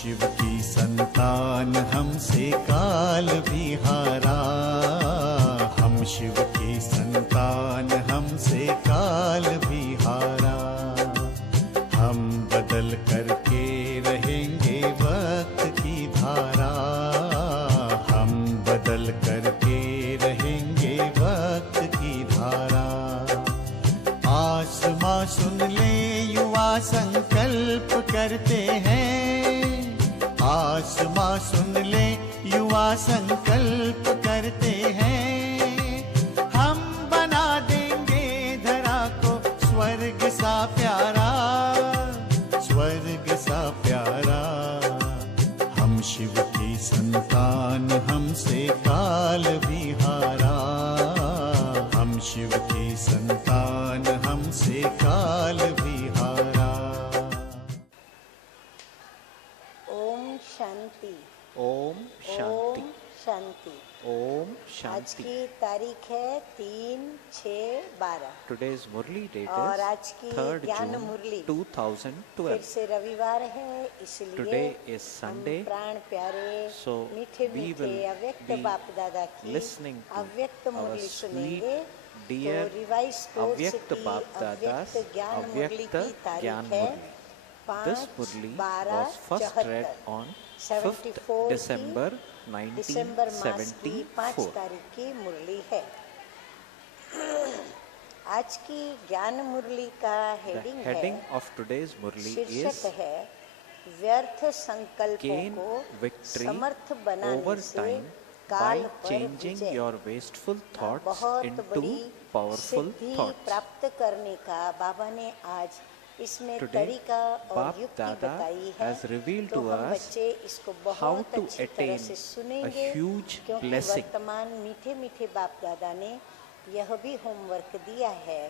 शिव की संतान हमसे काल भी हारा, हम शिव की संतान हमसे काल भी हारा। हम बदल करके रहेंगे वक्त की धारा, हम बदल करके रहेंगे वक्त की धारा। आसमां सुन ले युवा संकल्प करते हैं, आसमां सुन ले युवा संकल्प करते हैं। हम बना देंगे धरा को स्वर्ग सा प्यारा, स्वर्ग सा प्यारा। हम शिव की संतान हमसे काल भी हारा, हम शिव की संतान हमसे काल भी हारा। ओम शांति। ओम शांति। ओम शांति। ओम आज शांति। की तारीख है 3/6/12। Today's Murli date और is आज की 3rd ज्ञान June मुरली 2012. फिर से रविवार है, इसलिए Today is Sunday, हम प्राण प्यारे so मीठे we मीठे will अव्यक्त be बाप दादा की listening to अव्यक्त our मुरली sweet सुनेंगे। dear तो रिवाइज कोर्स अव्यक्त की बाप दादा's अव्यक्त ज्ञान मुरली अव्यक्त की ज्ञान तारीख है मुरली. This Murli was first read on 5th 74 December दिसंबर मास की 5 1974. तारीख की मुरली है। आज की ज्ञान मुरली का The हेडिंग heading है, of today's Murli शीर्षक is है व्यर्थ संकल्पों Gain को victory समर्थ over बनाने से time काल by पर changing Vijay. your wasteful thoughts बहुत into बड़ी powerful सिद्धि thoughts. प्राप्त करने का बाबा ने आज इसमें Today, तरीका और Bap युक्ति Dada बताई है। has revealed तो to हम us बच्चे इसको how बहुत to अच्छी तरह attain से a सुनेंगे, huge क्योंकि blessing. वर्तमान मीठे मीठे बाप दादा ने यह भी होमवर्क दिया है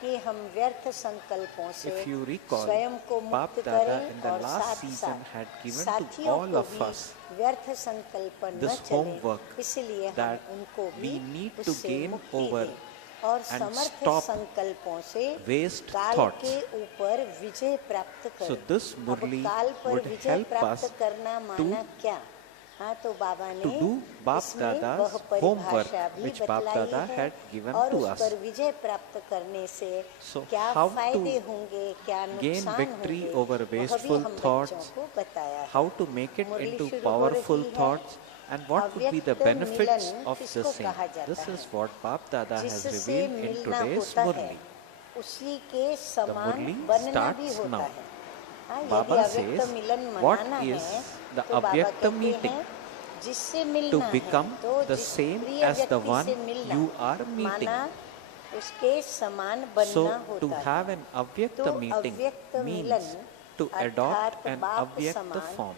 कि हम व्यर्थ संकल्पों से If you recall, स्वयं को Bap मुक्त Dada करें in the और last साथ season साथ had given to साथियों all को of भी us व्यर्थ संकल्प न this चले, homework इसलिए हम that उनको we भी need to उससे gain मुक्ति over दें और and समर्थ stop संकल्पों से waste काल thoughts. के ऊपर विजय प्राप्त करें। So this अब Murli काल पर would विजय help प्राप्त us करना माना to क्या? हाँ, तो बाबा to ने do Bap इसमें Dada's वह homework परिभाषा भी which Bap बतलाई Dada है had given और to उस us. पर विजय प्राप्त करने से So क्या how to फायदे होंगे, क्या gain नुकसान victory होंगे, over वह भी wasteful हम thoughts, बच्चों को बताया है। how to make it Murali into शुरू हो powerful रही है। thoughts, and what would be the अव्यक्त benefits मिलन of the किसको same. कहा जाता This है? is what Bap Dada has जिससे revealed in मिलना today's होता है, Murli. उसी के समान Murli बनना भी starts होता now. है। हाँ, यदि Baba अव्यक्त says, मिलन what मनाना is है the तो बाबा Avyakta कहते meeting? हैं जिससे To मिलना है become तो the जिस same प्रिय as the व्यक्ति one से मिलना you are meeting. माना उसके समान बनना So होता to है। have an Avyakta तो meeting अव्यक्त means मिलन to adopt अर्थात an बाप Avyakta समान form,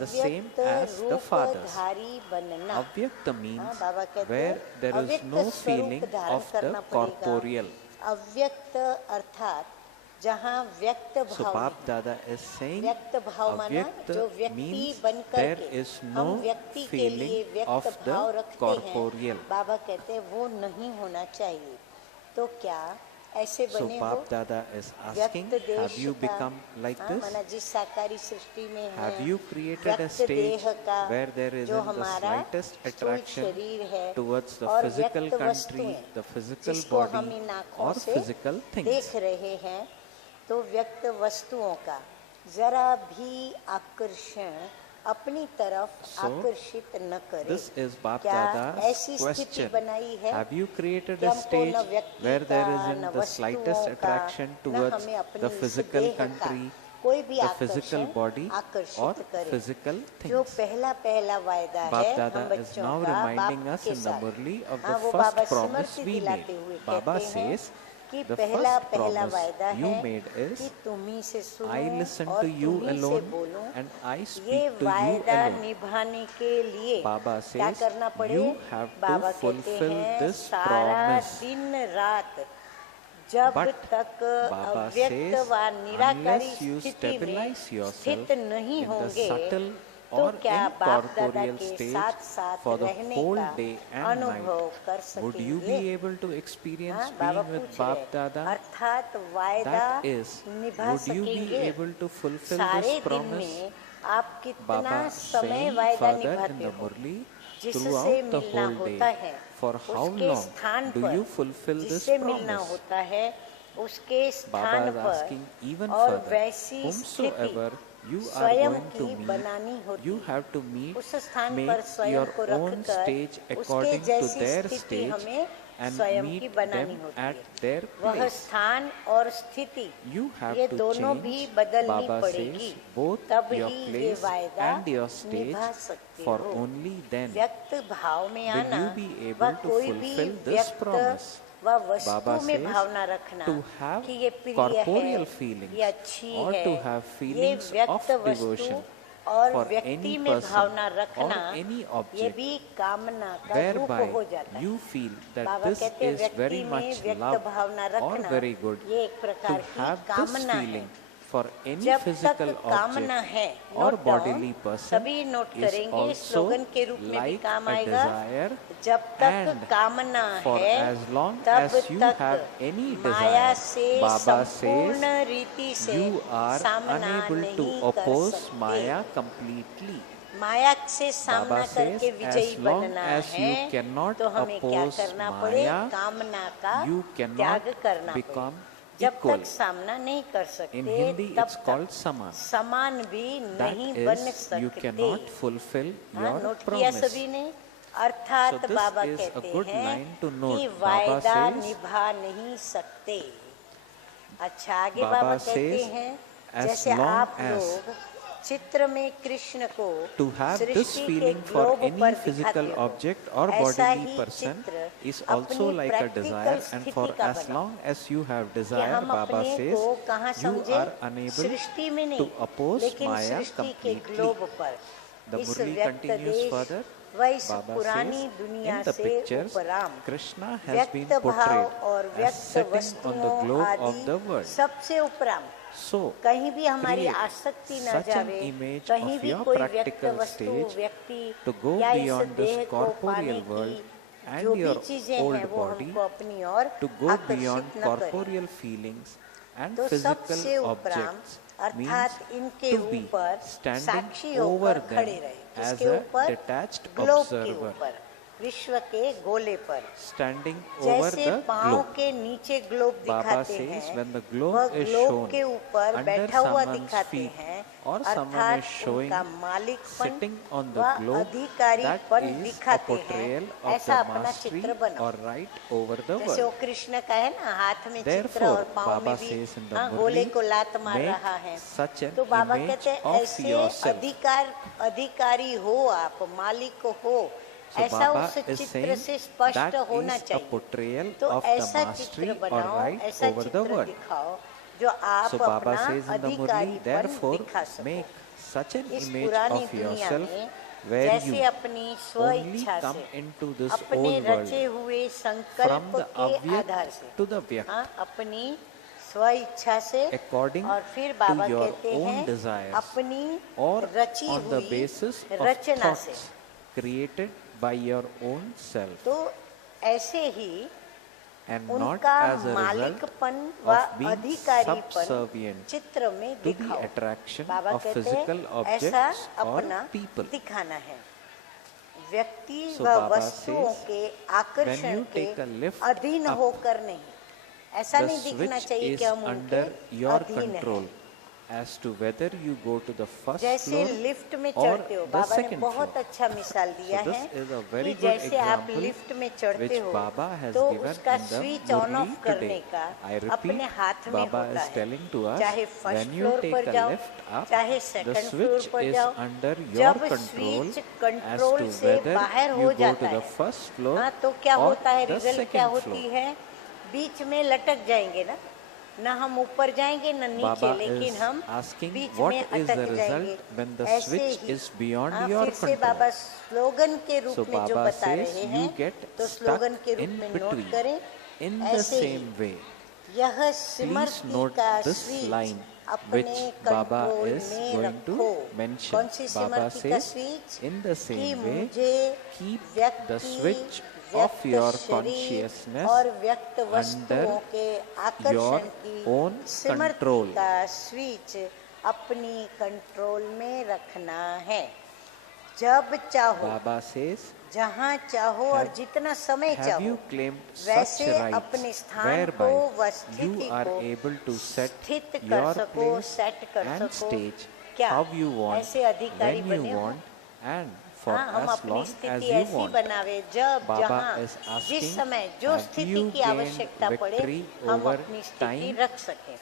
the same अव्यक्त as the Father's. रूपधारी बनना। Avyakta हाँ, means बाबा कहते where हैं, there is अव्यक्त no स्वरूप feeling धारण of the करना पड़ेगा। corporeal. अव्यक्त अर्थात जहाँ व्यक्त So भाव Bap नहीं। Dada is saying व्यक्त भाव माना जो Avyakta व्यक्ति means बन there करके is हम no व्यक्ति के feeling लिए of व्यक्त the भाव रखते corporeal. हैं। बाबा कहते हैं वो नहीं होना चाहिए। तो क्या ऐसे So बने हो? Bap Dada is asking, व्यक्त देश have you का, become like हाँ, this? माना जिस साकारी सृष्टि में है, Have you created a व्यक्त stage देह का where there जो isn't the हमारा slightest स्थूल attraction शरीर है towards the और physical व्यक्त country, वस्तुएं the physical जिसको हम body इन आँखों or से physical things? देख रहे हैं, तो व्यक्त वस्तुओं का जरा भी आकर्षण अपनी तरफ So, आकर्षित न करे। This is Bap क्या Dada's ऐसी स्थिति question. बनाई है Have you created कि a हमको stage न व्यक्ति where there का, isn't न the slightest वस्तुओं का, attraction न towards हमें अपनी the इस physical देह का country, कोई भी the आकर्षण physical body or आकर्षित करे? physical जो things? पहला वायदा है Bap हम Dada is बच्चों now का reminding बाप us के in the साथ। Murli of हाँ, the वो first Baba promise Smriti we made. दिलाते हुए Baba कहते हैं says, कि the पहला first वायदा promise you है made is, कि तुम्ही से सुनो I listen और to you तुम्ही से alone बोलो। and I ये speak to you वायदा alone. निभाने के लिए Baba क्या says, करना पड़े? you have to बाबा कहते fulfill हैं this सारा promise. दिन रात जब But तक Baba अव्यक्त says, व निराकारी unless you स्थिति में stabilize yourself स्थित नहीं in the होंगे, subtle तो or क्या बाप दादा incorporeal के stage साथ साथ for the रहने whole का day and अनुभव night, कर would you सकेंगे? be able to experience हाँ, बाबा being with पूछ Bap रहे, Dada? अर्थात वायदा That is, निभा would you be सकेंगे able to fulfill सारे this दिन promise? में आप कितना Baba समय saying वायदा further in निभाते the हो, Murli, जिससे throughout the मिलना whole होता day, है, for how उसके long स्थान do पर you fulfill this जिससे मिलना promise? होता है, उसके Baba स्थान is पर asking even और further, वैसी whomsoever स्थिति you are स्वयं going की to meet, बनानी होती you है। have to meet, उस स्थान make पर स्वयं your को own रखकर stage उसके according to जैसी their स्थिति stage हमें and स्वयं meet की them बनानी होती at है। their वह place. स्थान और स्थिति You have ये to दोनों भी change, बदलनी Baba पड़ेगी, says, both तब your ही ये place वायदा and your stage, निभा सकते for हो। only then व्यक्त भाव में will आना you be व able to कोई भी fulfill this व्यक्त promise. व वस्तु Baba में says, भावना रखना to have कि ये प्रिय corporeal है, feelings ये अच्छी or है, to have ये feelings व्यक्त of वस्तु devotion और for व्यक्ति any में person भावना or रखना any ये object भी कामना का रूप whereby हो जाता है। you feel that Baba this कहते हैं is व्यक्ति very में much व्यक्त love भावना or रखना very good ये एक to प्रकार की have this कामना है। feeling for any जब physical तक कामना object है, or note bodily down, person सभी नोट is करेंगे, also स्लोगन के रूप में भी like काम a आएगा। desire, जब तक and कामना for है, as long तब as you तक have any माया desire, से Baba संपूर्ण says, रीति से you are सामना unable to नहीं कर oppose सकते। Maya completely. माया से सामना Baba करके says, विजयी as long बनना as you है, cannot तो हमें क्या oppose करना पड़े? Maya, कामना का you cannot त्याग करना become पड़े। जब equal. तक सामना नहीं कर सकते, In Hindi, तब it's called तक Saman. समान भी That नहीं बन is, सकते। you cannot fulfill हाँ, your नोट किया promise. सभी ने। अर्थात So this Baba is a कहते good हैं line to note. कि Baba वायदा says- निभा नहीं सकते। अच्छा, आगे Baba बाबा कहते says, हैं as जैसे long आप as लोग चित्र में कृष्ण को To have this सृष्टि के feeling for ग्लोब any पर physical दिखाते हो, object or ऐसा bodily ही person चित्र is also अपनी like a practical desire, and स्थिति for का as बनाओ। long as you have कि desire, हम Baba अपने says, को कहाँ you समझे? are unable सृष्टि में to नहीं, oppose लेकिन Maya सृष्टि के completely. ग्लोब पर The इस Murli व्यक्त continues देश further. व इस Baba पुरानी says, दुनिया in the से pictures, उपराम Krishna has व्यक्त been भाव portrayed और as व्यक्त sitting on the वस्तुओं globe of आदि the world. सबसे उपराम So, कहीं भी हमारी create आसक्ति न such an जावे, image कहीं of भी your कोई व्यक्त practical वस्तु stage व्यक्ति to go या इस beyond this देह को पाने corporeal world की and जो भी your चीजें old हैं वो body, हमको अपनी ओर to go आकर्षित beyond न करें। corporeal feelings and तो सबसे physical उपराम objects अर्थात means इनके to be ऊपर standing साक्षी over होकर them खड़े रहे। as किसके a ऊपर? detached ग्लोब के observer, ऊपर, विश्व के गोले पर। standing over जैसे the पाँव globe. के नीचे ग्लोब Baba दिखाते says, हैं, when the globe वह is ग्लोब shown के ऊपर under बैठा हुआ someone's दिखाते feet हैं, or someone अर्थात is showing उनका मालिकपन sitting on the व globe, that अधिकारीपन is a दिखाते portrayal हैं। of ऐसा the अपना mastery चित्र बनाओ। or right over the जैसे वो world. कृष्ण का है ना, हाथ में चित्र Therefore, और पाँव में Baba भी says in the हाँ, गोले Murli, को लात मार make रहा है। such an तो बाबा image कहते हैं of ऐसे yourself. अधिकारी हो आप, मालिक हो, So ऐसा Baba उस is चित्र saying से स्पष्ट that होना is a चाहिए। portrayal तो of the ऐसा mastery चित्र or बनाओ, right ऐसा over the चित्र world. दिखाओ जो आप So Baba अपना says in the Murli, अधिकारीपन therefore दिखा सको। make such an इस image पुरानी of दुनिया yourself में where जैसे you अपनी स्व only इच्छा come से into this अपने old रचे world हुए from संकल्प the के आधार avyakt से to the vyakt हाँ, अपनी स्व इच्छा से according और फिर to बाबा your कहते own हैं desires अपनी or रची on the हुई basis of रचना से। thoughts created by your own self तो ऐसे ही and not उनका as a result मालिकपन व of being अधिकारीपन subservient चित्र में to the दिखाओ। attraction बाबा of कहते physical हैं ऐसा objects or अपना people. दिखाना है। व्यक्ति So व Baba वस्तुओं says, के when आकर्षण you के take a lift अधीन up, होकर नहीं, ऐसा the नहीं दिखना switch चाहिए is कि हम under उनके your अधीन control हैं। as to whether you go to the first जैसे floor लिफ्ट में or चढ़ते हो, the बाबा ने second बहुत floor. अच्छा मिसाल दिया So है this is a कि very good जैसे आप example लिफ्ट में चढ़ते which हो Baba has तो given उसका in the switch on Murli of करने today. का I repeat, अपने हाथ में Baba होता is है। telling to us, चाहे first when you floor take पर a जाओ, lift up, चाहे the सेकंड फ्लोर switch पर is जाओ, under your जब control switch as control to से whether बाहर you हो go जाता to the है, first floor हाँ, तो क्या or होता है, the रिजल्ट क्या second होती floor. है, बीच में लटक जाएंगे ना, न हम ऊपर जाएंगे न नीचे, Baba लेकिन is हम asking बीच what में is the अटक जाएंगे। result when the ऐसे switch ही is beyond हाँ, your फिर से control. बाबा स्लोगन के रूप So में जो Baba बता says रहे you हैं, get तो stuck स्लोगन के रूप in में between नोट करें। in the ऐसे ही same way. यह Please स्मृति note का this स्विच line अपने which Baba कंट्रोल is में going to रखो। mention. कौन सी Baba स्मृति का says, स्विच? in the कि same way, मुझे keep व्यक्ति, the switch of व्यक्त your शरीर consciousness और व्यक्त under वस्तुओं के your आकर्षण की own स्मृति control. का स्विच अपनी कंट्रोल में रखना है। जब चाहो, Baba says, जहाँ चाहो और जितना समय have चाहो, you claimed such वैसे rights अपने स्थान whereby को व you स्थिति are को able to set स्थित कर your सको, place सेट कर and सको। stage क्या how you want, ऐसे अधिकारी when you बने हो? want, and for हाँ, हम as अपनी long as स्थिति you ऐसी want. बनावे जब Baba जहाँ is asking, जिस समय जो have स्थिति you की आवश्यकता gained पड़े victory हम over अपनी स्थिति time? रख सकें।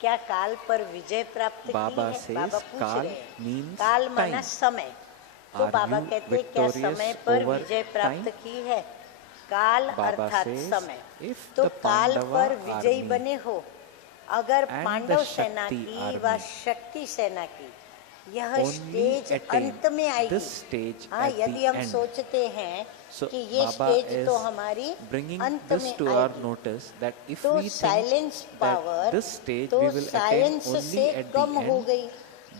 क्या काल पर विजय प्राप्त की Baba है? says, बाबा पूछ काल रहे हैं। means काल माना time. समय। तो Are बाबा you कहते क्या victorious समय पर over विजय प्राप्त time? की है? काल Baba अर्थात says, समय। if तो the काल Pandava पर विजयी army बने हो, अगर and पांडव the सेना Shakti की army व शक्ति सेना की यह only स्टेज attain अंत में आएगी। this stage हाँ, at यदि the हम end. सोचते हैं So कि ये Baba स्टेज is तो हमारी bringing अंत this में to our आएगी, notice that if तो we think silence that power this stage तो we will attain science only से at कम the हो end, गई,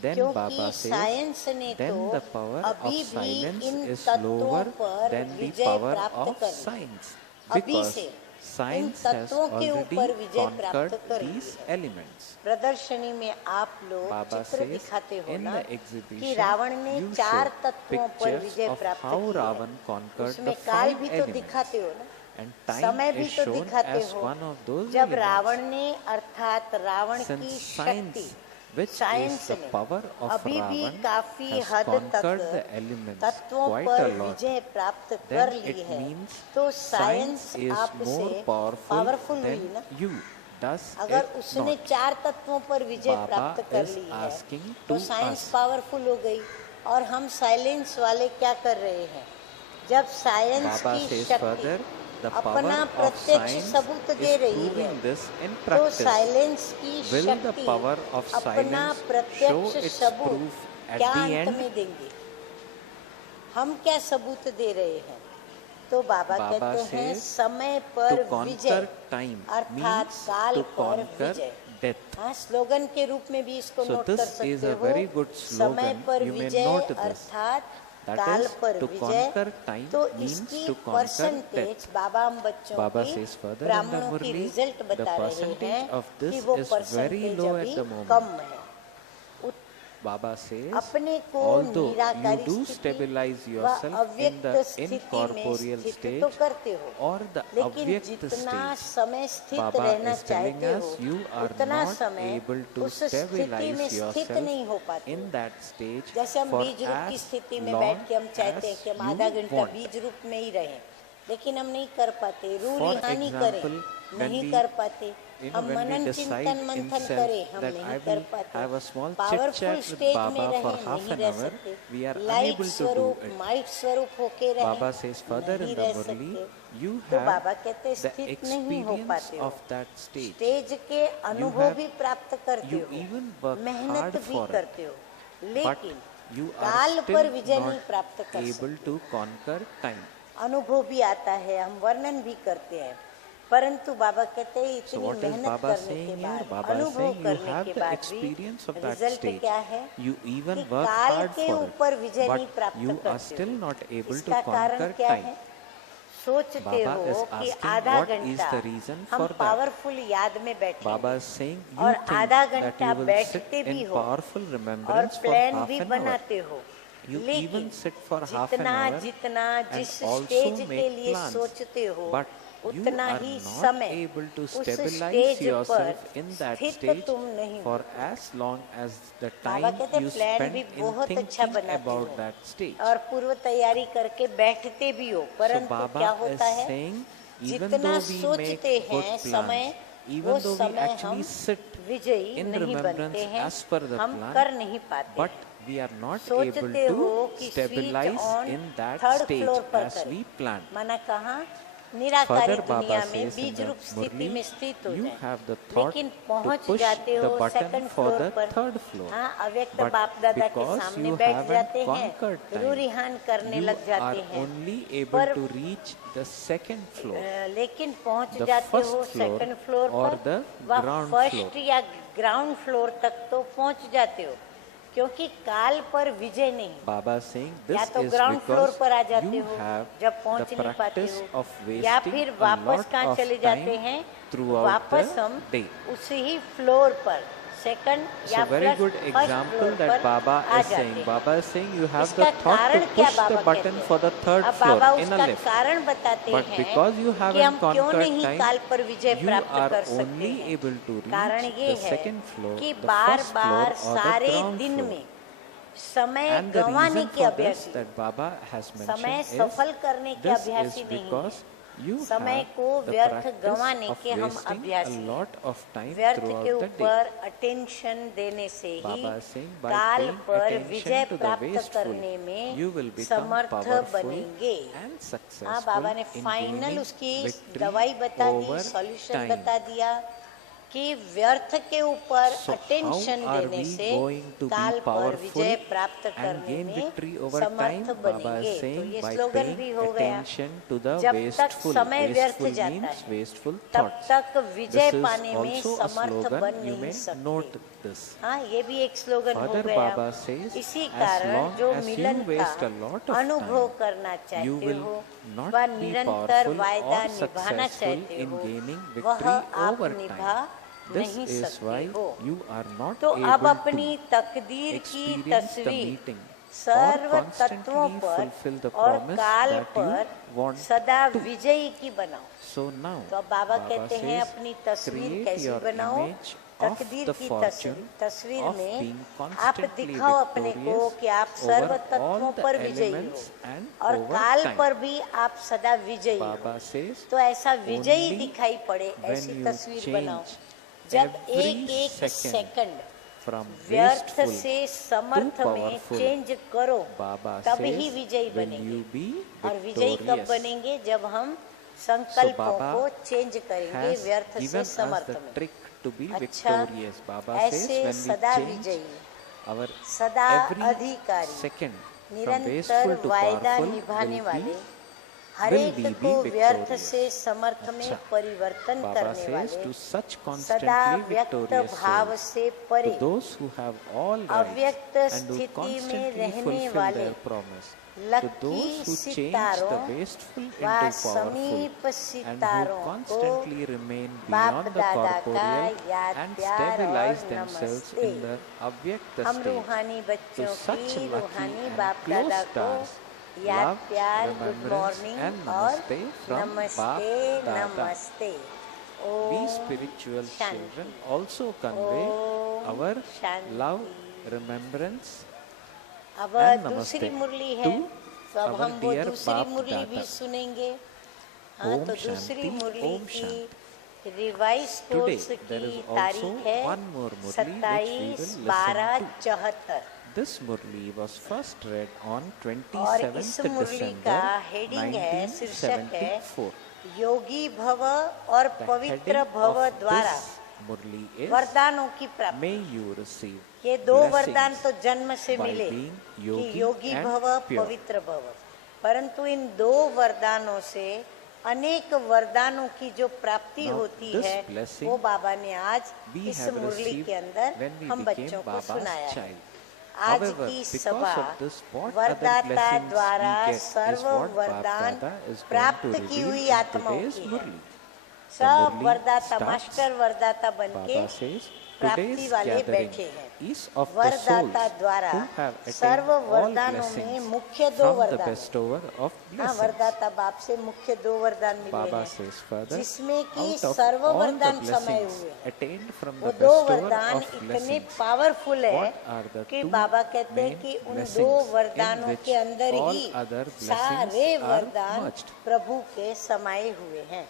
then क्योंकि Baba says, साइंस ने then तो the power अभी of भी silence इन is तत्वों lower पर than the विजय power प्राप्त of कर ली। science, अभी because से इन science has तत्वों के ऊपर already विजय प्राप्त conquered कर ली these है। elements. प्रदर्शनी में आप लोग Baba चित्र says, दिखाते हो in ना the कि exhibition रावण ने you चार show तत्वों पर pictures विजय of प्राप्त how की Ravan है। conquered उसमें the काल 5 भी तो elements. दिखाते हो ना, And time समय भी is तो shown दिखाते as हो। one of those जब elements. रावण ने अर्थात रावण की Since शक्ति science, which is science the ने power of अभी भी Ravan, काफी has हद conquered the तक elements तत्वों quite पर a lot, विजय प्राप्त then कर ली it है, means तो science साइंस is more आपसे powerful पावरफुल than हुई ना। you. Does अगर it उसने not? चार तत्वों पर विजय Baba प्राप्त कर is ली है asking तो to साइंस us. पावरफुल हो गई। और हम साइलेंस वाले क्या कर रहे हैं? जब साइंस Baba की says शक्ति further, the अपना power of प्रत्यक्ष science सबूत is दे रही है, proving this in तो practice. साइलेंस की Will the शक्ति power of अपना silence show प्रत्यक्ष its सबूत proof at क्या the अंत end? में देंगे? हम क्या सबूत दे रहे हैं? तो बाबा Baba कहते हैं says, समय पर to विजय conquer time अर्थात means काल to पर conquer विजय। death. हाँ, स्लोगन के रूप में भी इसको So नोट कर this सकते is a हो। very good समय slogan. पर You may Vijay note this. अर्थात That काल is, पर to विजय। conquer time तो means इसकी to conquer परसेंटेज death. बाबा हम बच्चों Baba की says further in the ब्राह्मणों की Murli, रिजल्ट the बता रहे percentage हैं of this कि वो is very percentage low at अभी the moment. कम है। Baba says, अपने को although you निराकारी do स्थिति stabilize व yourself in अव्यक्त the स्थिति में incorporeal स्थित stage तो करते हो, or the लेकिन avyakt जितना stage, समय स्थित Baba रहना is telling चाहते us हो you are उतना not समय able to उस स्थिति में stabilize स्थित yourself नहीं हो पाते in हो। that stage जैसे हम for बीज रूप की as स्थिति में long बैठ के हम चाहते हैं as कि हम you आधा घंटा want. बीज रूप में ही रहें, लेकिन हम नहीं कर पाते। रूढ़ी For हानि करें, example, when नहीं we, कर पाते। हम when we मनन decide चिंतन in मंथन self करें, हम that नहीं I कर will पाते। have a small powerful chit-chat with stage में Baba for रहें, half नहीं an रह hour, सकते। we are light unable to do स्वरूप, it. माइट स्वरूप होके रहें, Baba says further नहीं in the रह Murli, सकते। you तो have बाबा कहते the स्थित नहीं हो experience पाते हो। of that stage. स्टेज के अनुभव have- भी प्राप्त करते You हो, even work मेहनत hard भी for it, करते हो, but लेकिन you काल are पर still विजय नहीं not प्राप्त कर able सकते। to conquer time. अनुभव भी आता है, हम वर्णन भी करते हैं, परंतु बाबा कहते हैं So इतनी what is मेहनत Baba करने saying के here? बाद, Baba is अनुभव saying you करने have के the बाद experience of भी that रिजल्ट stage. क्या है You even कि work काल hard के for ऊपर it, विजय नहीं but प्राप्त you are करते still हो। not able to इसका कारण conquer क्या time. है? सोचते Baba हो is कि asking आधा what is घंटा the reason हम for that. पावरफुल याद में Baba बैठेंगे is saying और you think आधा that घंटा you will sit बैठते भी in हो powerful और remembrance for प्लान half भी an hour. बनाते हो, You लेकिन even sit for half an जितना hour जितना and जिस also स्टेज के make लिए plans. सोचते हो But you उतना are ही not समय able to उस stabilize स्टेज पर yourself in that स्थित stage तुम नहीं for हो। as long as the Baba time कहते you प्लान spend भी in बहुत अच्छा thinking बनाते about हो that stage. और पूर्व तैयारी करके बैठते भी हो, So परंतु Baba क्या is होता है saying even जितना though we सोचते make good हैं plans, समय, even वो though we समय actually हम sit विजयी in नहीं बनते remembrance हैं, as per the हम plan, कर नहीं पाते but हैं। we are not able सोचते हो to कि stabilize switch on in that third stage floor पर as करें, we planned. माना कहाँ निराकारी Further, दुनिया Baba में says in बीज the रूप स्थिति Murli, में स्थित हो you जाए, have the thought लेकिन to पहुंच push जाते the हो button second for floor the पर। third floor. हाँ, अव्यक्त But बाप दादा के because सामने you बैठ haven't जाते हैं, conquered time, रूरिहान करने you लग are जाते हैं, only able पर to reach the second floor, लेकिन पहुंच the जाते first हो floor सेकंड फ्लोर or पर the व ground फर्स्ट floor. या ग्राउंड फ्लोर तक तो पहुंच जाते हो, क्योंकि काल पर विजय नहीं। Baba is saying या this तो is ग्राउंड फ्लोर because पर आ जाते you हो have जब पहुंच the नहीं पाते practice हो, of या wasting फिर a वापस lot कहाँ of चले जाते time हैं, throughout वापस the हम day. उसी ही फ्लोर पर सेकंड या So very good first example floor that पर Baba आ is saying. जाते हैं। Baba is saying you have इसका the thought to कारण क्या push the बाबा button कहते for the हैं? third अब floor बाबा in a उसका lift. कारण बताते But हैं because you कि haven't हम क्यों conquered नहीं time, काल पर विजय you प्राप्त are कर सकते only हैं। able to कारण reach ये the है second floor, कि the bar first floor bar or the सारे ground दिन floor. में समय And the गंवाने reason के for this अभ्यासी, that Baba has समय mentioned सफल is करने के this is अभ्यासी नहीं because है। you समय have को the व्यर्थ practice गंवाने of के हम wasting a अभ्यासी हैं। lot of time व्यर्थ के throughout the day. ऊपर अटेंशन देने से ही Baba is saying by काल paying पर attention विजय to the प्राप्त wasteful, करने में you will become Samarth powerful बनेंगे। and हाँ, successful बाबा ने in फाइनल gaining उसकी victory दवाई बता दी, over सॉल्यूशन time. बता दिया कि व्यर्थ के ऊपर So अटेंशन how are देने we से going to be काल पर powerful विजय प्राप्त and करने gain में victory over समर्थ time? Baba बनेंगे। is तो saying ये by स्लोगन paying भी हो गया। attention to the जब तक wasteful. समय व्यर्थ Wasteful जाता means है wasteful तब thoughts. तक विजय This is पाने में also a समर्थ slogan. बन You नहीं may सकते। note this. हाँ, ये भी एक स्लोगन हो Further, गया। Baba says, इसी as कारण long जो as you मिलन waste का a lot of अनुभव time, करना you चाहते will हो not व be निरंतर powerful वायदा or निभाना successful चाहते in हो, gaining वह victory आप over निभा time. This नहीं is सकते why हो। you are not तो अब able अपनी to तकदीर की experience the तस्वीर meeting or सर्व तत्वों constantly पर fulfill the और promise काल that पर you want सदा to. विजयी की बनाओ। So now, तो अब बाबा Baba कहते हैं says, अपनी तस्वीर create कैसी your बनाओ? image of तकदीर the की fortune तस्वीर of में being आप constantly दिखाओ अपने को victorious कि आप सर्व over तत्वों all the पर विजयी elements हो and और over काल time. पर भी आप सदा विजयी हो। Baba says, तो ऐसा विजयी only दिखाई पड़े when ऐसी you तस्वीर बनाओ। change जब every एक एक second सेकंड from व्यर्थ wasteful से समर्थ to में powerful, चेंज करो, Baba तब ही says, विजयी when बनेंगे। you be और विजयी कब victorious. बनेंगे? जब हम संकल्पों Baba को चेंज करेंगे has व्यर्थ given से us समर्थ the में। trick to be अच्छा, victorious. Baba says ऐसे when we सदा change विजयी, our सदा every अधिकारी, second from निरंतर wasteful to वायदा powerful निभाने will वाले, be हरेक we को be व्यर्थ victorious? से समर्थ में अच्छा, परिवर्तन Baba करने says वाले, to such सदा constantly व्यक्त victorious भाव souls, से to परे those who have all अव्यक्त right and who स्थिति में constantly रहने fulfill वाले their promise, to lucky those who change सितारों the wasteful व into powerful समीप and who सितारों को constantly remain बाप beyond the दादा का corporeal याद and प्यार stabilize और themselves नमस्ते। in the avyakta हम state. रूहानी To बच्चों such की lucky रूहानी and बाप close दादा को stars, याद love, प्यार, गुड remembrance मॉर्निंग and और namaste from नमस्ते Baap Dada. नमस्ते। We ओम spiritual शांति। children also convey ओम our शांति। love, remembrance अब and दूसरी namaste मुरली है, to तो अब our हम वो dear दूसरी Baap मुरली भी Dada. सुनेंगे। हाँ, ओम तो दूसरी शांति, मुरली ओम की शांति। Revise Today course there is की also तारीख है one more murli which we will 27/12/74। This murli was first read on और इस 27th मुरली December का हेडिंग है, शीर्षक है 1974. योगी भव और The पवित्र heading भव of द्वारा this murli is वरदानों की प्राप्ति। May you receive ये दो वरदान blessings तो जन्म से by मिले being कि yogi योगी and भव, pure. पवित्र भव, परंतु इन दो वरदानों से अनेक वरदानों की जो प्राप्ति Now, होती this है blessing वो बाबा ने आज we इस have मुरली received के अंदर when we हम became बच्चों को Baba's सुनाया है। child. आज However, की because सभा of this, what other वरदाता blessings द्वारा we get is serve what Baap वरदान Dada is going प्राप्त to की reveal हुई in आत्माओं today's की है। murli. सब murli वरदाता, starts, मास्टर वरदाता बनके Baba says, प्राप्ति today's वाले gathering बैठे हैं। is of the वरदाता souls द्वारा who have serve attained all वरदानों में blessings मुख्य दो from the वरदान। bestower of हाँ, blessings. वरदाता बाप से मुख्य दो वरदान मिले Baba हैं, says further, जिसमें कि out of serve all the वरदान समय blessings हुए हैं। attained from वो the दो bestower वरदान of इतने blessings, पावरफुल है what are the कि two बाबा कहते हैं main कि उन दो blessings वरदानों in के which अंदर all ही other blessings सारे are वरदान merged? प्रभु के समाये हुए हैं।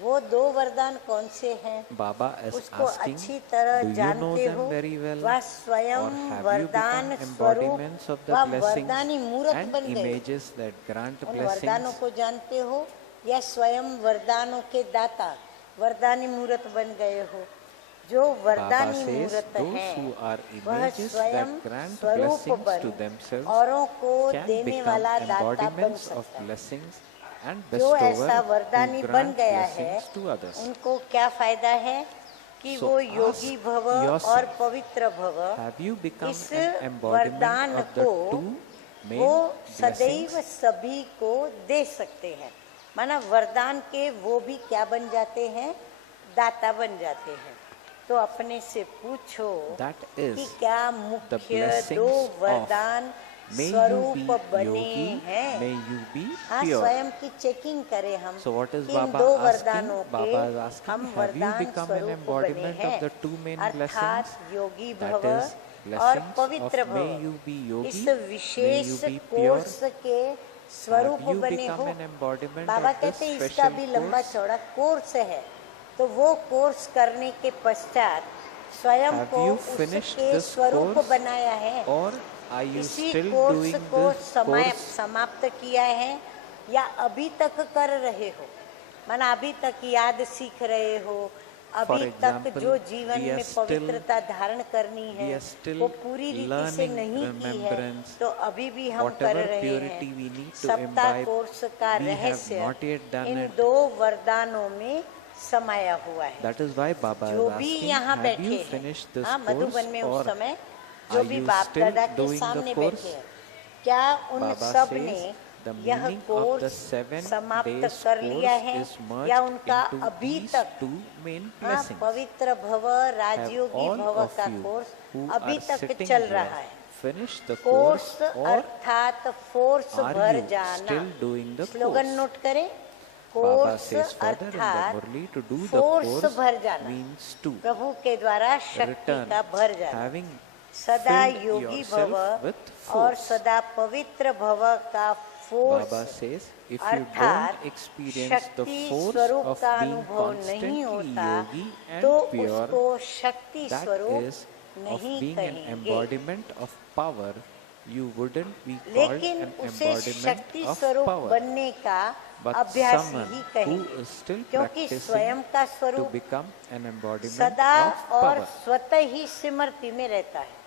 वो दो वरदान कौन से हैं? Baba is उसको asking, अच्छी तरह do you know जानते them हो? very well? वह Or स्वयं have you वरदान become स्वरूप embodiments of the व blessings वरदानी मूर्त and बन गए? images that grant उन वरदानों blessings? को जानते हो या स्वयं वरदानों के दाता वरदानी मूर्त बन गए हो? जो Baba वरदानी says मूर्त those हैं who are वह images स्वयं that grant स्वरूप blessings to बन themselves औरों को can देने become वाला दाता बन embodiments of सकता है। blessings and जो ऐसा bestower वरदानी who बन grant गया है blessings to others. उनको क्या फायदा है कि So वो ask योगी भव yourself, और पवित्र भव Have you become इस an embodiment वरदान of the को two main वो blessings? सदैव सभी को दे सकते हैं। माना वरदान के वो भी क्या बन जाते हैं? दाता बन जाते हैं। तो अपने से पूछो That कि is क्या the मुख्य blessings दो of वरदान may you स्वरूप be बने yogi, हैं। may you be हाँ, pure. स्वयं की चेकिंग करें हम So what is कि इन Baba दो asking? वरदानों के Baba is asking, हम have you वरदान become an स्वरूप बने embodiment हैं, of the two main अर्थात blessings? योगी That भव is और blessings पवित्र of भव। may you be yogi, इस may विशेष you be pure. कोर्स के स्वरूप Have you बने become हो। an embodiment Baba of this कहते हैं इसका special भी लंबा course? चौड़ा कोर्स है, तो वो कोर्स करने के पश्चात स्वयं Have को you finished उसके this स्वरूप course? बनाया है। Or are you इसी still कोर्स doing को this course? समाप्त किया है या अभी तक कर रहे हो, माना अभी तक याद सीख रहे हो, अभी तक जो जीवन में पवित्रता धारण करनी है वो पूरी रीति से नहीं की है, तो अभी भी हम कर रहे हैं। सप्ताह कोर्स का रहस्य इन दो वरदानों में समाया हुआ है। That is why Baba जो is भी asking, यहाँ have बैठे you हैं, finished this हाँ, मधुबन में course उस or समय जो are भी you बाप still दादा के doing the सामने course? बैठे हैं, क्या उन Baba सब says ने the यह meaning of the कोर्स 7 समाप्त days कर लिया course है is merged या उनका into अभी these तक two main हाँ, blessings. पवित्र भव राजयोगी all भव of का you कोर्स who अभी are तक sitting चल here रहा है। finish the course course or अर्थात फोर्स are भर you जाना। still doing the slogan course? Note करें, Baba course says further in the अर्थात Murli, to do the force course भर जाना, means to प्रभु के द्वारा शक्ति return, का भर जाना, having सदा filled योगी yourself भव with और force. सदा पवित्र भव का force Baba says, if you अर्थात don't experience the शक्ति force स्वरूप of का being अनुभव constantly नहीं होता yogi and तो pure, उसको शक्ति that स्वरूप is of नहीं being an कहेंगे। embodiment of power, you wouldn't be called लेकिन an उसे embodiment शक्ति of स्वरूप power. बनने का But अभ्यास someone ही who कहेंगे, is still क्योंकि practicing स्वयं का to स्वरूप become an embodiment सदा of और power. स्वतः ही स्मृति में रहता है।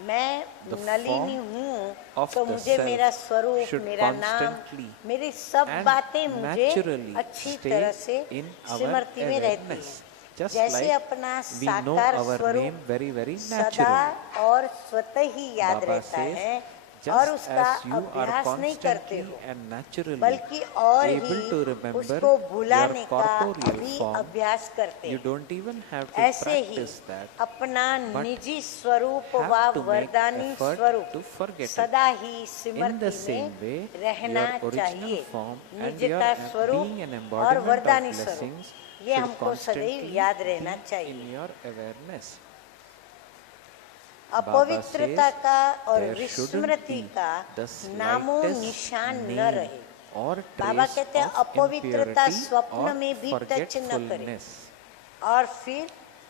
मैं The नलिनी form हूँ of तो the मुझे self मेरा स्वरूप, should मेरा नाम, constantly मेरी सब and बातें मुझे naturally अच्छी stay तरह से in our स्मृति में रहती awareness. है। Just जैसे like अपना we know साकार our स्वरूप name very, very सदा naturally. और स्वतः ही याद Baba रहता says, है just और उसका as you are अभ्यास नहीं करते constantly हो, and naturally बल्कि और able ही to remember उसको भुलाने your का corporeal भी form, अभ्यास करते you हैं। don't even have to ऐसे ही practice that, अपना but निजी स्वरूप have व to make वरदानी effort स्वरूप to forget it. सदा ही In the Smriti same way, में रहना your original चाहिए। form and निज your का being an स्वरूप और embodiment वरदानी of स्वरूप blessings ये should हमको सदैव constantly याद रहना be चाहिए। in your awareness. अपवित्रता का और There shouldn't विस्मृति be का the नामो slightest निशान न name रहे। or बाबा trace कहते हैं of अपवित्रता impurity स्वप्न or में भी टच न करे। forgetfulness. और फिर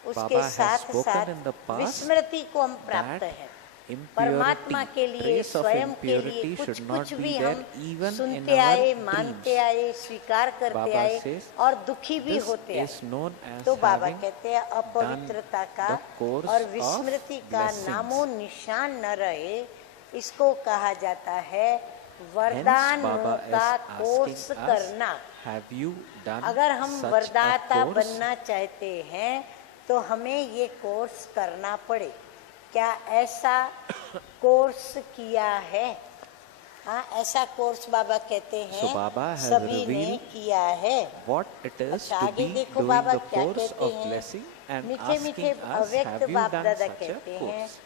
उसके Baba has साथ spoken साथ in the past विस्मृति को हम प्राप्त that है। impurity, परमात्मा के लिए, trace of स्वयं के लिए impurity कुछ should not कुछ be भी there हम even in सुनते our आए, dreams. मानते आए, स्वीकार करते Baba आए says, और दुखी भी this होते is आए। known as तो बाबा having कहते हैं अपवित्रता का the course और of विस्मृति का blessings. नामो निशान न रहे, इसको कहा जाता है Hence, वरदानों Baba का is कोर्स asking us, करना। have you done अगर हम such वरदाता a course? बनना चाहते हैं तो हमें ये कोर्स करना पड़े। क्या ऐसा कोर्स किया है? हाँ, ऐसा कोर्स बाबा कहते हैं So Baba has सभी ने revealed किया है। What it is अच्छा, to आगे be देखो doing बाबा the क्या course कहते of हैं। blessing and मीठे मीठे asking us, अव्यक्त have you बाप done दादा such a कहते हैं, course?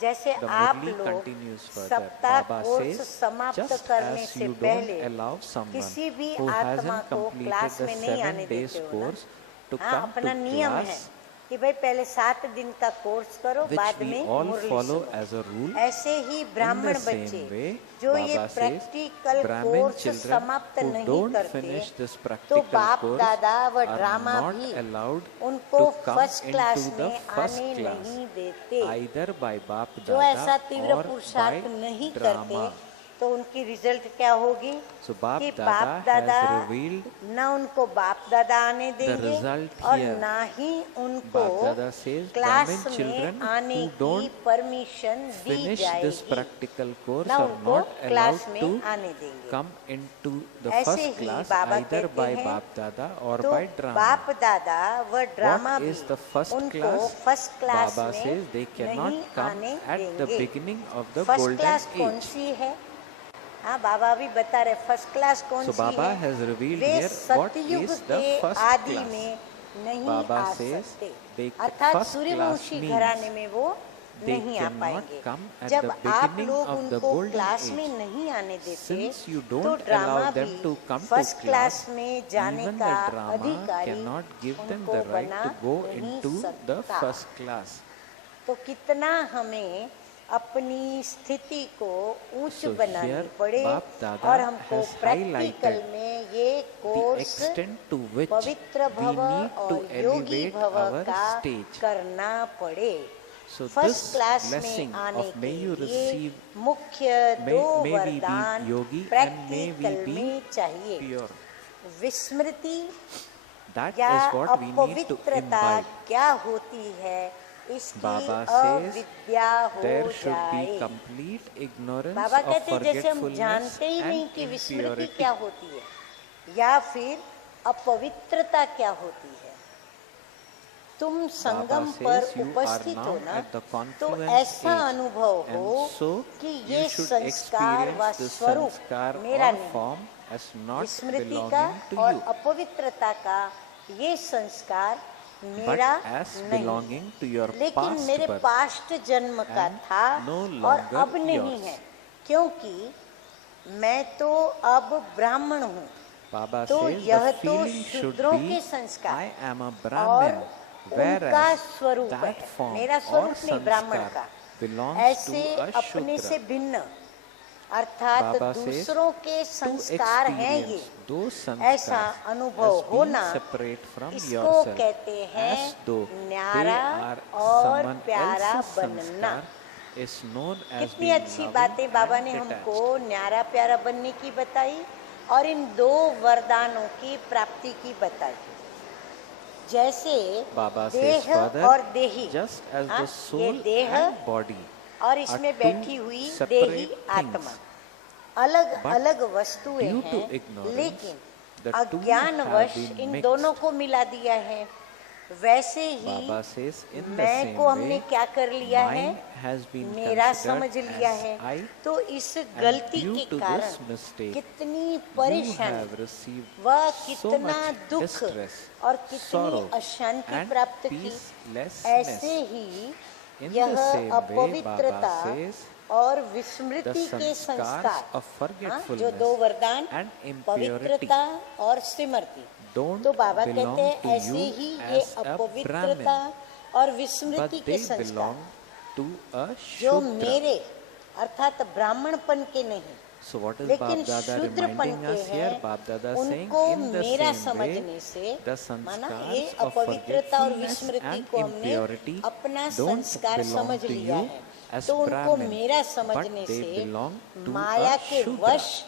जैसे The आप Murli लोग continues further. सप्ताह Baba कोर्स says, समाप्त just करने as से you पहले don't allow someone किसी भी who आत्मा hasn't को completed क्लास the में नहीं 7 आने days देते हो ना। course to हाँ, come अपना to नियम है class, कि भाई पहले 7 दिन का कोर्स करो, which बाद we में all मुरली follow सुनो। as a rule. ऐसे ही ब्राह्मण In the same बच्चे way, जो ये Baba says, practical Brahmin course children समाप्त who नहीं don't करते finish this तो practical बाप course दादा व are ड्रामा not भी allowed उनको to come first class into the में first आने class, नहीं देते। either by Bap जो ऐसा Dada तीव्र or पुरुषार्थ by नहीं drama. करते तो उनकी रिजल्ट क्या होगी So Bap कि Dada बाप दादा has revealed न उनको बाप दादा आने देंगे result और here. ना ही उनको Bap Dada says, class Brahmin children में आने who की don't permission the finish this जाएगी, practical course ना are उनको not allowed क्लास में to आने देंगे। come into the ऐसे first ही class बाबा either कहते by हैं, Bap Dada or तो by drama. बाप दादा व ड्रामा What भी is the first उनको class? फर्स्ट क्लास Baba में says they cannot नहीं come आने at the देंगे। beginning of the first golden class कौन age. सी है? हाँ, बाबा भी बता रहे फर्स्ट क्लास कौन So सी Baba है? has revealed way here what सतयुग is the के first आदि class. में नहीं Baba आ says सकते, they अर्थात first सूर्यवंशी class घराने में वो they नहीं आ cannot पाएंगे। come at जब the आप beginning लोग of the उनको golden क्लास age. में नहीं आने देते Since you तो don't ड्रामा allow them भी to come to first class class, में जाने even का the drama अधिकारी cannot give them उनको the right बना to go नहीं into the सकता। first class. तो कितना हमें अपनी स्थिति को ऊंच So बनानी here पड़े बाप दादा और हमको has प्रैक्टिकल highlighted में ये The course extent to which पवित्र we भव need to और योगी elevate भव our का stage. करना पड़े। So first this class blessing में आने of may के you लिए receive, मुख्य दो may we be वरदान yogi and may we practical be में चाहिए। pure. विस्मृति That या is what we need to अपवित्रता imbibe. क्या होती है इसकी Baba says अविद्या हो there should be जाए। complete ignorance बाबा of कहते हैं जैसे हम forgetfulness जानते ही नहीं and कि विस्मृति impurity. क्या होती है या फिर अपवित्रता क्या होती है। तुम संगम says पर you are उपस्थित now हो ना at the तो confluence ऐसा age, अनुभव हो and so कि you ये should संस्कार व experience the स्वरूप sanskar मेरा or नहीं, form as not विस्मृति का belonging to और you, अपवित्रता का ये संस्कार but मेरा as नहीं, belonging to your लेकिन past मेरे birth. पास्ट जन्म का and था no और longer अब नहीं yours. है, क्योंकि मैं तो अब ब्राह्मण हूँ। Baba तो says यह the तो feeling should शूद्रों be के संस्कार I am a और Brahmin, उनका whereas स्वरूप that है, form मेरा or स्वरूप नहीं ब्राह्मण sanskar का। belongs ऐसे to a अपने से Shudra. भिन्न अर्थात Baba says दूसरों के To संस्कार हैं ये, experience those ऐसा sanskars अनुभव as being होना separate from इसको yourself, कहते हैं as though न्यारा they are और someone प्यारा else's बनना। sanskar is known as कितनी being अच्छी loving बातें बाबा and ने detached. हमको न्यारा प्यारा बनने की बताई और इन दो वरदानों की प्राप्ति की बताई। जैसे Baba says देह further, और देही, just as हाँ, the ये soul देह and body और are इसमें two बैठी हुई separate देही things, आत्मा अलग but अलग वस्तुएं due to हैं, ignorance, लेकिन the two अज्ञानवश have been in mixed. दोनों को मिला दिया है। वैसे ही Baba says in the मैं same को हमने way, क्या कर लिया है, mind has been मेरा considered समझ लिया as है। I, तो इस गलती due के to कारण this mistake, कितनी you परेशानी have received व so कितना much दुख distress, और कितनी sorrow, अशांति and प्राप्त की। peacelessness. ऐसे ही In यह the same way, अपवित्रता Baba says, और the विस्मृति के sanskars संस्कार, of हाँ, forgetfulness जो दो वरदान and impurity पवित्रता और स्मृति, don't तो बाबा belong कहते हैं to ऐसे you ही ये as a अपवित्रता Brahmin, और but विस्मृति के they संस्कार belong to a जो Shudra. मेरे अर्थात ब्राह्मणपन के नहीं So what is लेकिन Bab Dada शूद्रपन reminding के us here? हैं, Bab Dada saying उनको in the मेरा same way, समझने से the माना sanskars ये of अपवित्रता और forgetfulness विस्मृति and को हमने impurity अपना don't संस्कार belong समझ to लिया you है, as तो उनको Brahmin, मेरा but समझने they से belong to माया a के Shudra. वश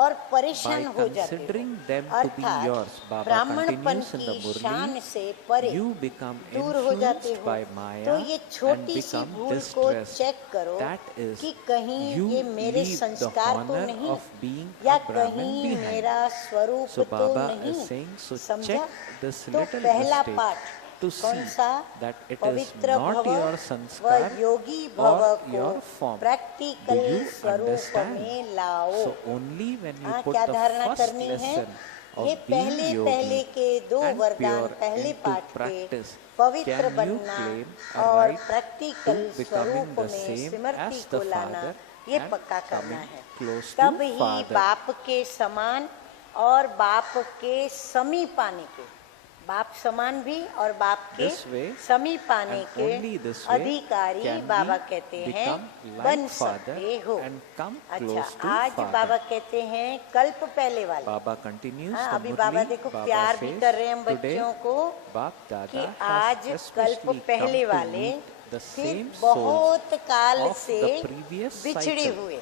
और परेशान By हो जाते considering हो। them to be अर्थात yours, Baba ब्राह्मणपन continues in the की शान Murli, से परे you become दूर हो जाते influenced हो। by Maya तो ये and छोटी सी become भूल को distressed. चेक करो That is, कि कहीं you ये मेरे leave the संस्कार तो honor नहीं of being या a Brahmin कहीं behind. मेरा स्वरूप So तो Baba नहीं, is saying, so समझा? check this तो little पहला mistake पाठ to कौन see सा? that it is पवित्र not भव your व sanskar योगी भव or को your form. Do practical you स्वरूप understand? में लाओ। So only when you हाँ, put क्या the धारणा first करनी है? lesson ये of being पहले yogi के दो and वरदान pure पहले into पाठ के practice, पवित्र can you बनना claim a और right प्रैक्टिकल to becoming स्वरूप the में same स्मृति as को the लाना, Father ये and पक्का करना coming है। close तब to ही Father? बाप के समान और बाप के समीप आने के, बाप समान भी और बाप के This way, समीप आने and only के this way अधिकारी can बाबा we कहते हैं become like बन Father सकते हो। and come अच्छा, close to आज Father. बाबा कहते हैं कल्प पहले वाले। Baba continues हाँ, the अभी बाबा Murli. देखो Baba प्यार भी says, कर रहे हैं हम today बच्चों को Bap कि Dada आज has कल्प especially पहले come to वाले meet the फिर same souls बहुत काल of से the previous बिछड़े cycle. हुए।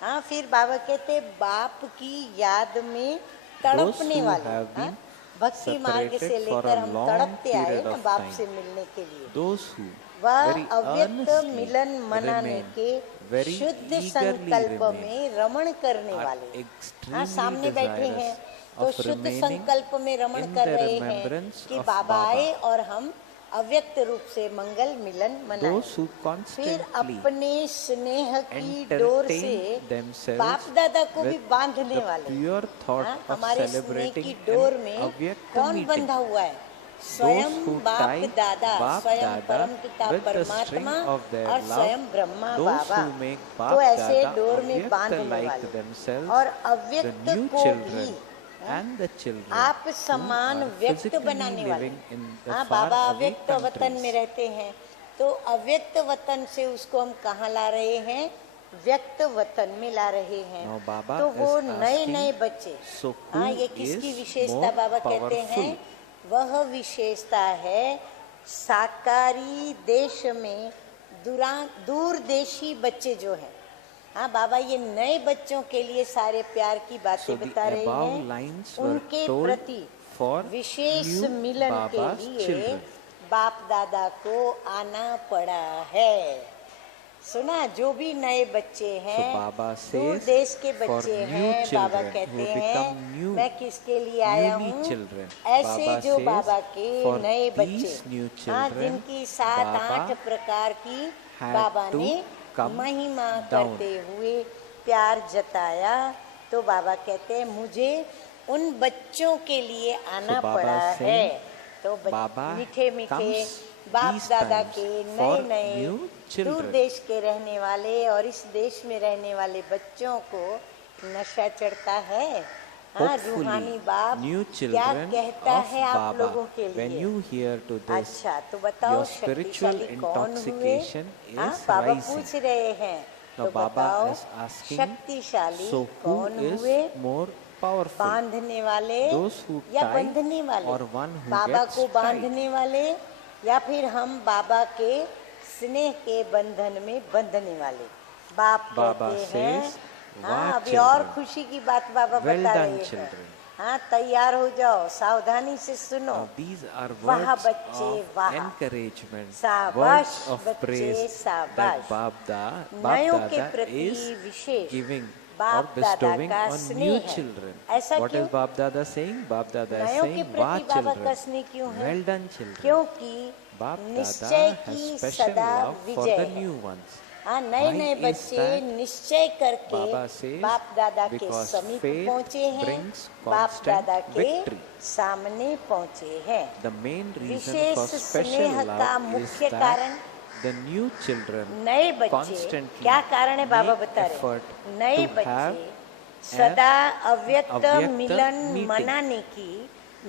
हाँ, फिर बाबा कहते बाप की याद में Those तड़पने who वाले। have हाँ, been भक्ति मार्ग से separated for लेकर a हम long तड़पते आए period ना of बाप time. से मिलने के लिए। Those who वह very अव्यक्त earnestly मिलन मनाने remain, के very शुद्ध eagerly संकल्प remain, में रमण करने are वाले। हाँ, extremely सामने बैठे हैं desirous तो of शुद्ध remaining संकल्प में रमण in कर the रहे हैं remembrance कि of बाबा Baba. आए और हम अव्यक्त रूप से मंगल मिलन मनाएं। those who फिर constantly अपने स्नेह की डोर से entertain themselves बाप दादा को भी with बांधने the वाले। pure thought हाँ, of हमारे स्नेह celebrating की डोर an में avyakt कौन meeting. बंधा हुआ है? स्वयं those who बाप tie दादा, Bap स्वयं Dada परम पिता with the string परमात्मा of their और love, स्वयं Brahma those Baba who make तो Bap ऐसे Dada डोर में Avyakta बांधने like वाले themselves, और the अव्यक्त new को children भी and the children आप who समान are व्यक्त physically बनाने वाले। living in the हाँ, far बाबा away अव्यक्त वतन में countries. रहते हैं, तो अव्यक्त वतन से उसको हम कहाँ ला रहे हैं? व्यक्त वतन में ला रहे हैं। Now Baba तो वो is नए asking, नए बच्चे, so who हाँ, ये किसकी is विशेषता more बाबा कहते हैं? powerful? वह विशेषता है साकारी देश में दूरदेशी बच्चे जो हैं। हाँ बाबा, ये नए बच्चों के लिए सारे प्यार की बातें So the बता रहे above हैं। lines were उनके told प्रति for विशेष new मिलन के Baba's लिए children. बाप दादा को आना पड़ा है। सुना, जो भी नए बच्चे हैं, So Baba दूर says देश के for बच्चे new हैं, बाबा children कहते who हैं become new, मैं किसके लिए आया newly हूँ? children. ऐसे Baba जो says बाबा के for नए these बच्चे, new हाँ, children, जिनकी 7-8 Baba प्रकार की had बाबा to ने come महिमा down. करते हुए प्यार जताया। तो बाबा कहते हैं मुझे उन बच्चों के लिए आना So Baba पड़ा saying, है। तो Baba मीठे मीठे comes बाप these दादा times के for नए नए new children. दूर देश के रहने वाले और इस देश में रहने वाले बच्चों को नशा चढ़ता है। हाँ, रूहानी बाप new क्या children कहता of है आप Baba, लोगों के when लिए? you hear to this, अच्छा, तो बताओ your spiritual शक्तिशाली कौन हुए? intoxication हाँ, is बाबा rising. पूछ रहे हैं। Now तो Baba बताओ is asking, शक्तिशाली so who कौन is हुए? more powerful? बांधने वाले Those who या tie बंधने वाले? or one who Baba gets को tied? बांधने वाले या फिर हम बाबा के स्नेह के बंधन में बंधने वाले? बाप Baba कहते हैं, says, हाँ, "वाह अभी और children, खुशी की बात बाबा well बता done रहे हैं। children." हाँ, तैयार हो जाओ, सावधानी से सुनो। Now these are वाह words बच्चे, of वाह। encouragement, शाबाश words of बच्चे, praise शाबाश। that नयों Bap के Dada प्रति is विशेष giving or बाप दादा bestowing का on स्नेह new है। children. ऐसा What क्यों? is Bap Dada saying? Bap Dada is नयों के saying, प्रति "Wow बाबा का children, स्नेह क्यों है? well done children." क्योंकि Bap निश्चय Dada की has special सदा love for विजय the है। new ones. हाँ, नए Why नए is बच्चे that? निश्चय करके Baba says, बाप दादा के because समीप faith पहुँचे हैं, brings बाप constant दादा के victory. सामने पहुँचे हैं। The main reason wishes for special स्नेह का love is मुख्य that कारण the new children नए बच्चे constantly क्या कारण है बाबा make बता रहे effort हैं? नए to have बच्चे सदा अव्यक्त अव्यक्त मिलन meeting. मनाने की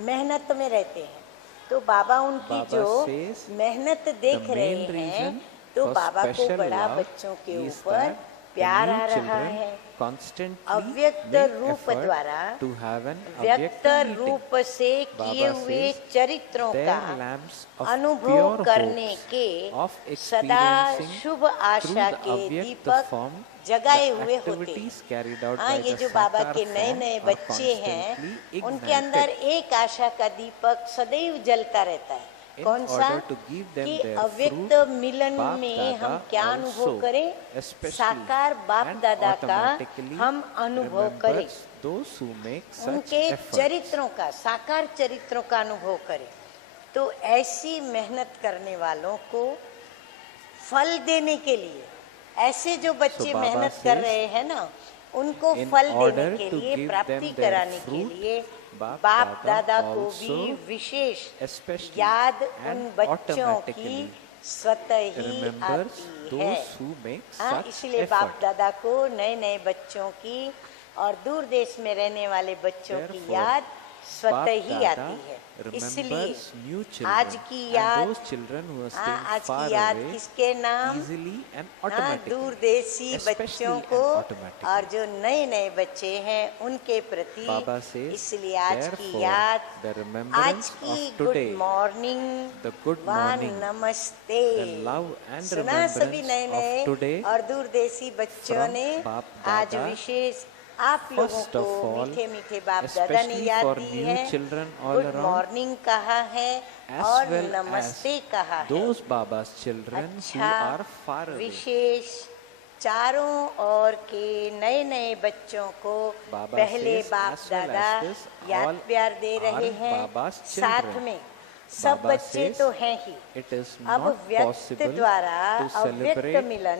मेहनत में रहते हैं। तो बाबा उनकी Baba जो says, मेहनत देख the रहे main हैं, reason तो for बाबा को special बड़ा love बच्चों के is ऊपर that the प्यार new आ रहा children है। constantly अव्यक्त make रूप effort द्वारा to have an व्यक्त अव्यक्त meeting. रूप से किए Baba हुए says, चरित्रों their का lamps of अनुभव pure करने hopes के of सदा experiencing Shubh through Asha the के अव्यक्त दीपक form जगाए the हुए होते। activities carried out हाँ, by ये the जो बाबा साकार के नए form नए are बच्चे हैं, constantly उनके अंदर ignited एक आशा का दीपक सदैव जलता रहता है। in कौन सा? order to give them कि their अव्यक्त fruit. मिलन बाप में हम दादा क्या अनुभव also करें? especially साकार बाप and दादा का automatically हम अनुभव करें, remembers those who make such उनके effort. चरित्रों का, साकार चरित्रों का अनुभव करें। तो ऐसी मेहनत करने वालों को फल देने के लिए, ऐसे जो बच्चे Baba मेहनत कर says, रहे हैं ना, उनको in फल देने order के to लिए, give प्राप्ति them their कराने के fruit, लिए बाप बाप दादा दादा को भी also विशेष especially याद and उन बच्चों की automatically स्वतः ही remembers आती है। those who make हाँ, such इसलिए बाप effort. दादा को नए नए बच्चों की और दूर देश में रहने वाले बच्चों की Therefore, याद स्वतः बाप ही दादा आती है। इसलिए remembers new children आज की and याद, those children who are हाँ, staying आज far की याद away किसके नाम? easily and हाँ, automatically, दूरदेशी especially बच्चों and को automatically. और जो नए नए बच्चे हैं उनके प्रति। Baba says, इसलिए आज की therefore, याद, the आज remembrance की of good today, morning the good व morning, नमस्ते, the love and सुना सभी remembrance नए नए of today और दूरदेशी बच्चों from ने बाप आज दादा। विशेष आप लोगों First को of all, मीठे मीठे बाप दादा ने especially याद for दी new है, children all good around, morning कहा है as और well नमस्ते कहा as है। those Baba's children who अच्छा, are far away. विशेष चारों ओर के नए नए बच्चों को Baba पहले says, बाप as well दादा as this, याद all प्यार दे रहे are हैं, Baba's साथ children. में सब बच्चे तो हैं ही, अब व्यक्त द्वारा अव्यक्त मिलन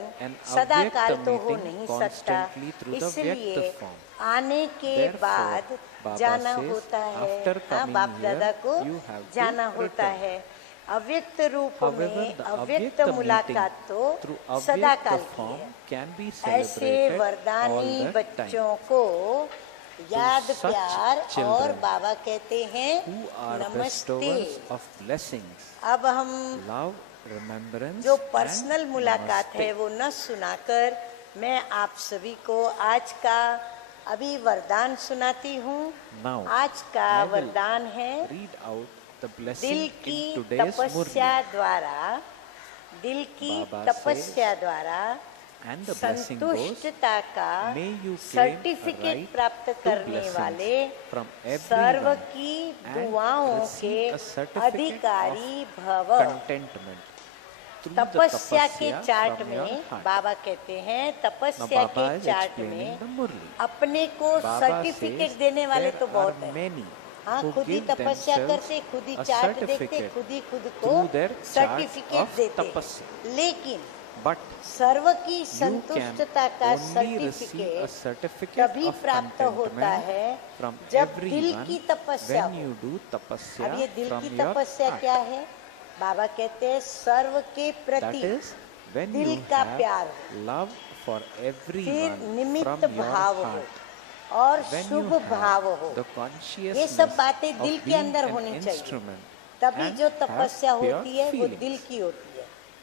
सदा काल तो हो नहीं सकता, इसलिए आने के बाद जाना होता है। हाँ, बाप दादा को जाना होता है। अव्यक्त रूप में अव्यक्त मुलाकात तो सदा काल की है। ऐसे वरदानी बच्चों को याद प्यार और बाबा कहते हैं नमस्ते। अब हम जो पर्सनल मुलाकात है वो न सुनाकर मैं आप सभी को आज का अभी वरदान सुनाती हूँ। आज का वरदान है दिल की तपस्या द्वारा, दिल की तपस्या द्वारा संतुष्टता का सर्टिफिकेट प्राप्त करने वाले सर्व की दुआओं के अधिकारी भव। तपस्या के चार्ट में बाबा कहते हैं, तपस्या के चार्ट में अपने को सर्टिफिकेट देने वाले तो बहुत हैं। हाँ, खुद ही तपस्या करते, खुद ही चार्ट देखते, खुद ही खुद को सर्टिफिकेट देते, लेकिन सर्व की संतुष्टता का सर्टिफिकेट तभी प्राप्त होता है जब दिल की तपस्या हो। अब ये दिल की तपस्या क्या है? बाबा कहते हैं सर्व के प्रति दिल का प्यार, फिर निमित्त भाव हो और शुभ भाव हो। ये सब बातें दिल के अंदर होनी चाहिए, तभी जो तपस्या होती है वो दिल की होती है,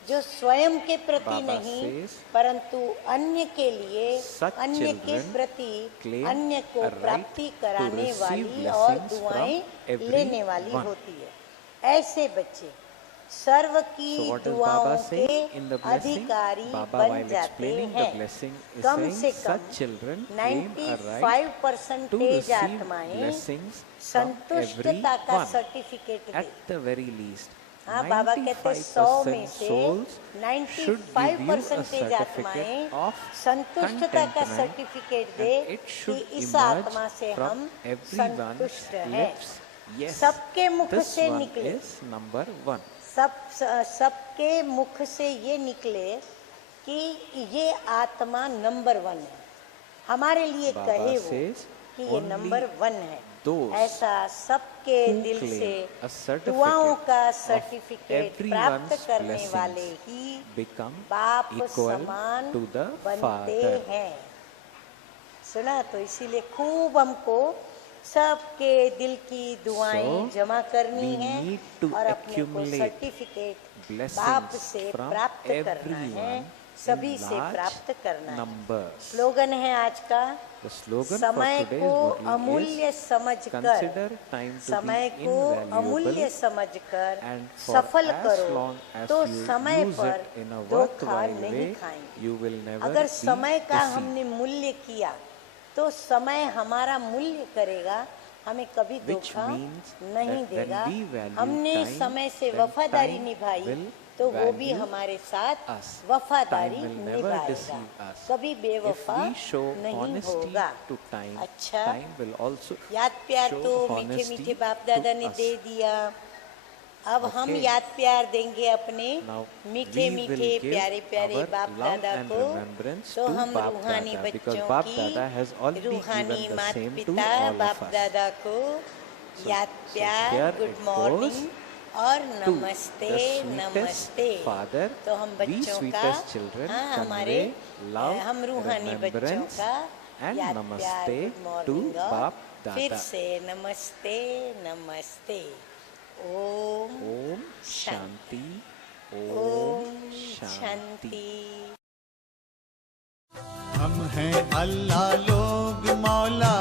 जो स्वयं के प्रति नहीं परंतु अन्य के लिए, अन्य के प्रति अन्य को प्राप्ति कराने वाली और दुआएं लेने वाली होती है। ऐसे बच्चे सर्व की दुआओं के अधिकारी बन जाते हैं। कम से कम 95% आत्माएं संतुष्टता का सर्टिफिकेट दें। हाँ, बाबा कहते 100 में से 95% आत्माएं संतुष्टता का सर्टिफिकेट दे कि इस आत्मा से हम संतुष्ट हैं। सबके मुख से निकले, सबके मुख से ये निकले कि ये आत्मा नंबर 1 है। हमारे लिए कहे वो कि ये नंबर 1 है। ऐसा सबके दिल से दुआओं का सर्टिफिकेट प्राप्त करने वाले ही बाप समान बनते हैं। सुना? तो इसीलिए खूब हमको सबके दिल की दुआएं जमा करनी है और अपने को सर्टिफिकेट बाप से प्राप्त करना है, सभी से प्राप्त करना है। स्लोगन है आज का, समय को अमूल्य समझकर, समय को अमूल्य समझकर सफल करो तो समय पर धोखा नहीं खाएंगे। अगर समय का हमने मूल्य किया तो समय हमारा मूल्य करेगा, हमें कभी धोखा नहीं देगा। हमने समय से वफादारी निभाई तो वो भी हमारे साथ वफादारी निभाएगा, कभी बेवफा नहीं होगा। अच्छा, याद प्यार तो मीठे मीठे बाप दादा ने दे दिया। अब हम याद प्यार देंगे अपने मीठे मीठे प्यारे प्यारे बाप दादा को। तो हम रूहानी बच्चों की, रूहानी माता पिता बाप दादा को याद प्यार, गुड मॉर्निंग और नमस्ते नमस्ते। तो हम बच्चों का, हाँ, हमारे हम रूहानी बच्चों का याद प्यार, गुड मॉर्निंग और फिर से नमस्ते नमस्ते। ओम शांति, ओम शांति। हम हैं अल्लाह लोग, मौला